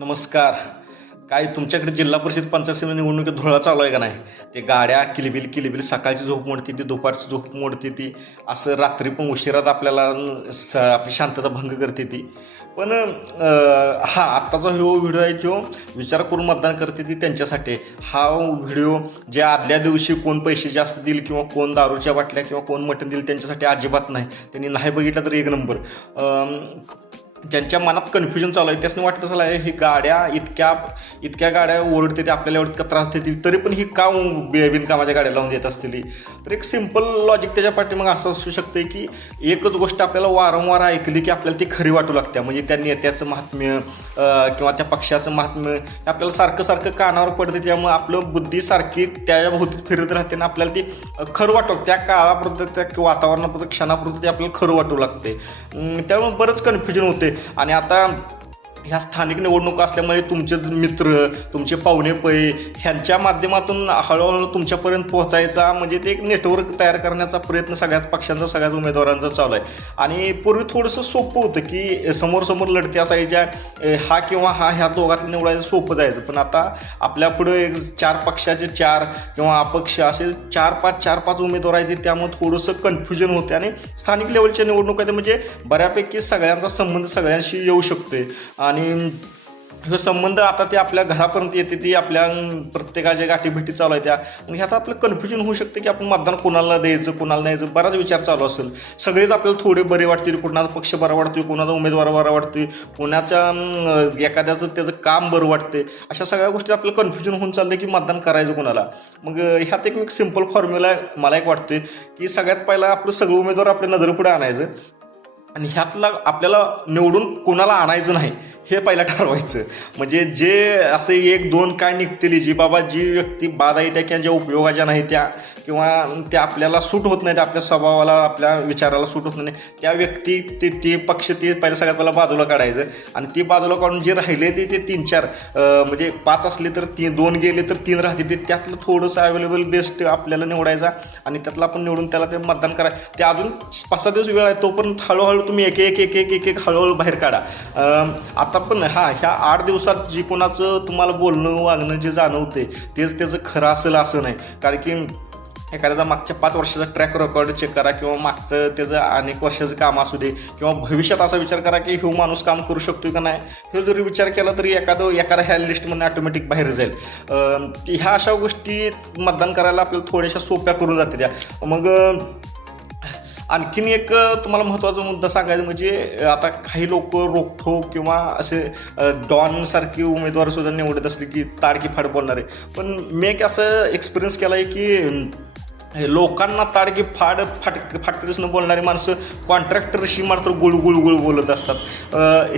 नमस्कार. काय तुमच्याकडे जिल्हा परिषद पंचायत समिती निवडणुकीत धुळा चालू आहे का नाही? ते गाड्या किलबिल किलबिल सकाळची झोप मोडते ती दुपारची झोप मोडते ती असं रात्री पण उशिरात आपल्याला स आपली शांतता भंग करते ती. पण हा आत्ताचा जो व्हिडिओ आहे तो विचार करून मतदान करते ती त्यांच्यासाठी. हा व्हिडिओ जे आदल्या दिवशी कोण पैसे जास्त देईल किंवा कोण दारूच्या बाटल्या किंवा कोण मटण देईल त्यांच्यासाठी अजिबात नाही. त्यांनी नाही बघितलं तर एक नंबर. ज्यांच्या मनात कन्फ्युजन चालू आहे त्यासनी वाटत असेल हे ही गाड्या इतक्या इतक्या गाड्या ओरडते ते आपल्याला इतका त्रास देतील तरी पण ही का बे- बिनकामाच्या गाड्या लावून देत असतील तर एक सिंपल लॉजिक त्याच्या पाठीमाग असं असू शकते की एकच गोष्ट आपल्याला वारंवार ऐकली की आपल्याला ती खरी वाटू लागते. म्हणजे त्या नेत्याचं महात्म्य किंवा त्या पक्षाचं महात्म्य हे आपल्याला सारखं सारखं कानावर पडते त्यामुळे आपलं बुद्धी सारखी त्याच्या भोवती फिरत राहते आणि आपल्याला ती खरं वाटू त्या काळापुरतं त्या वातावरणापुरतं क्षणापुरतं ते आपल्याला खरं वाटू लागते. त्यामुळे बरंच कन्फ्युजन होते आणि आता ह्या स्थानिक निवडणुका असल्यामुळे तुमचे मित्र तुमचे पाहुणे पै ह्यांच्या माध्यमातून हळूहळू तुमच्यापर्यंत पोहोचायचा म्हणजे ते एक नेटवर्क तयार करण्याचा प्रयत्न सगळ्याच पक्षांचा सगळ्याच उमेदवारांचा चालू आहे. आणि पूर्वी थोडंसं सोपं होतं की समोर समोर लढती असायच्या हा किंवा हा ह्या दोघातलं निवडायचं सोपं जायचं. पण आता आपल्या पुढे एक चार पक्षाचे चार किंवा अपक्ष असे चार पाच चार पाच उमेदवार आहेत त्यामुळे थोडंसं कन्फ्युजन होते. आणि स्थानिक लेवलच्या निवडणुका आहेत म्हणजे बऱ्यापैकी सगळ्यांचा संबंध सगळ्यांशी येऊ शकतोय. आणि हे संबंध आता ते आपल्या घरापर्यंत येते ती आपल्या प्रत्येकाच्या गाठीभेटी चालू आहे त्या. मग ह्यात आपलं कन्फ्युजन होऊ शकतं की आपण मतदान कोणाला द्यायचं कोणाला द्यायचं बराच विचार चालू असेल. सगळेच आपल्याला थोडे बरे वाटतील कोणाचा पक्ष बरा वाटतोय कोणाचा उमेदवार बरा वाटतोय कोणाच्या एखाद्याचं त्याचं काम बरं वाटते अशा सगळ्या गोष्टी आपल्याला कन्फ्युजन होऊन चाललं की मतदान करायचं कोणाला. मग ह्यात एक एक सिंपल फॉर्म्युला मला एक वाटते की सगळ्यात पहिला आपलं सगळं उमेदवार आपल्या नजरेपुढे आणायचं. आणि ह्यातला आपल्याला निवडून कोणाला आणायचं नाही. हे पहिला ठरवायचं. म्हणजे जे असे एक दोन काय निघतील जी बाबा जी व्यक्ती बाधा येत्या किंवा ज्या उपयोगाच्या नाही त्या किंवा त्या आपल्याला सूट होत नाहीत आपल्या स्वभावाला आपल्या विचाराला सूट होत नाही त्या व्यक्ती ते ते पक्ष ते पहिल्या सगळ्यात पहिला बाजूला काढायचं आणि ती बाजूला काढून जे राहिले ते ते तीन चार म्हणजे पाच असले तर ती दोन गेले तर तीन राहते ते त्यातलं थोडंसं अवेलेबल बेस्ट आपल्याला निवडायचा आणि त्यातला आपण निवडून त्याला ते मतदान करा. ते अजून पाच सहा दिवस वेळ आहे तोपर्यंत हळूहळू तुम्ही एक एक एक एक एक एक हळूहळू बाहेर काढा. आता पण हा ह्या आठ दिवसात जी कोणाचं तुम्हाला बोलणं वागणं जे जाणवते तेच त्याचं खरं असेल असं नाही. कारण की एखाद्याचा मागच्या पाच वर्षाचा ट्रॅक रेकॉर्ड चेक करा किंवा मागचं त्याचं अनेक वर्षाचं काम असू दे किंवा भविष्यात असा विचार करा की ह्यो माणूस काम करू शकतो का नाही? हे जरी विचार केला तरी एखादं एखादा ह्या लिस्टमधून ऑटोमॅटिक बाहेर जाईल. ह्या अशा गोष्टी मतदान करायला आपल्याला थोड्याशा सोप्या करून जाते त्या. मग आणखीन एक तुम्हाला महत्त्वाचा मुद्दा सांगायचा म्हणजे आता काही लोक रोखोक किंवा असे डॉनसारखी उमेदवारसुद्धा निवडत असले की ताडकी फाड बोलणारे. पण मी एक असं एक्सपिरियन्स केला आहे की लोकांना ताडकी फाड फाट फाटकरीसनं बोलणारी माणसं कॉन्ट्रॅक्टरशी मात्र गुळ गुळ गुळ बोलत असतात.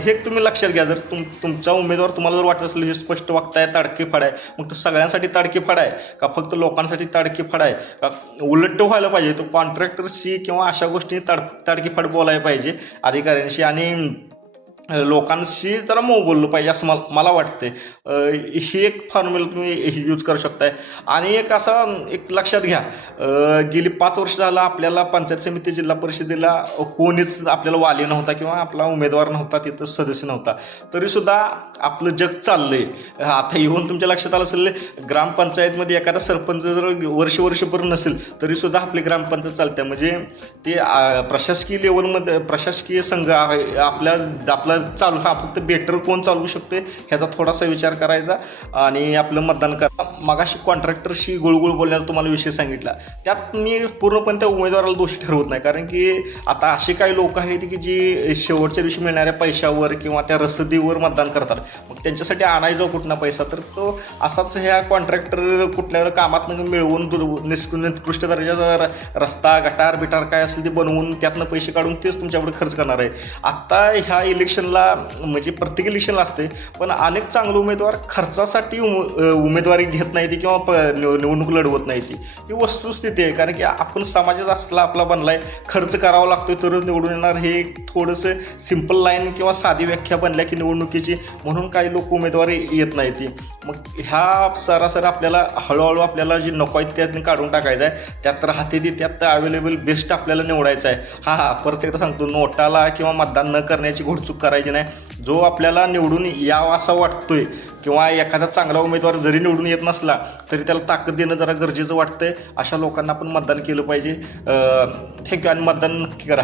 हे तुम्ही लक्षात घ्या जर तुम तुमचा उमेदवार तुम्हाला जर वाटत असेल हे स्पष्ट वागताय ताडकी फाड आहे मग तो सगळ्यांसाठी ताडकी फाड आहे का फक्त लोकांसाठी ताडकी फाड आहे का उलट व्हायला पाहिजे तो कॉन्ट्रॅक्टरशी किंवा अशा गोष्टी ताड ताडकी फाड बोलायला पाहिजे अधिकाऱ्यांशी आणि लोकांशी जरा मोबललं पाहिजे असं मला मला वाटते ही एक फॉर्म्युला तुम्ही यूज करू शकताय. आणि एक असा एक लक्षात घ्या. गेली पाच वर्ष झालं आपल्याला पंचायत समिती जिल्हा परिषदेला कोणीच आपल्याला वाली नव्हता किंवा आपला उमेदवार नव्हता तिथं सदस्य नव्हता. तरीसुद्धा आपलं जग चाललंय. आता येऊन तुमच्या लक्षात आलं असेल ग्रामपंचायतमध्ये एखादा सरपंच जर वर्ष वर्षभर नसेल तरीसुद्धा आपली ग्रामपंचायत चालते म्हणजे ते प्रशासकीय लेवलमध्ये प्रशासकीय संघ आपल्या आपला चालू हा फक्त बेटर कोण चालवू शकते ह्याचा थोडासा विचार करायचा आणि आपलं मतदान करा. मगाशी कॉन्ट्रॅक्टरशी गुळगुळ बोलण्याचा तुम्हाला विषय सांगितला. त्यात मी पूर्णपणे त्या उमेदवाराला दोषी ठरवत नाही कारण की आता असे काही लोक आहेत की जी शेवटच्या दिवशी मिळणाऱ्या पैशावर किंवा त्या रसदीवर मतदान करतात. मग त्यांच्यासाठी आणायचा कुठला पैसा? तर तो असाच ह्या कॉन्ट्रॅक्टर कुठल्या कामात मिळवून निकृष्ट दर्जाचा र- रस्ता गटार बिटार काय असेल ते बनवून त्यातनं पैसे काढून तेच तुमच्याकडे खर्च करणार आहे. आता ह्या इलेक्शन इलेक्शनला म्हणजे प्रत्येक इलेक्शनला असते पण अनेक चांगले उमेदवार खर्चासाठी उम- उमेदवारी घेत नाही ती किंवा प- निवडणूक लढवत नाही ती. ही वस्तुस्थिती आहे. कारण की आपण समाजात असला आपला बनलाय खर्च करावा लागतोय तरच निवडून येणार हे एक थोडंसं सिंपल लाईन किंवा साधी व्याख्या बनल्या की निवडणुकीची. म्हणून काही लोक उमेदवारी येत नाही ती. मग ह्या सरासर आपल्याला हळूहळू आपल्याला जी नको आहेत त्यातनं काढून टाकायचं आहे. त्यात राहते ती त्यात अवेलेबल बेस्ट आपल्याला निवडायचं आहे. हा हा परत एकदा सांगतो. नोटाला किंवा मतदान न करण्याची घोडचूक करा. करायची नाही. जो आपल्याला निवडून यावा असा वाटतोय किंवा एखादा चांगला उमेदवार जरी निवडून येत नसला तरी त्याला ताकद देणं जरा गरजेचं वाटतंय. अशा लोकांना आपण मतदान केलं पाहिजे. थँक्यू. आणि मतदान नक्की करा.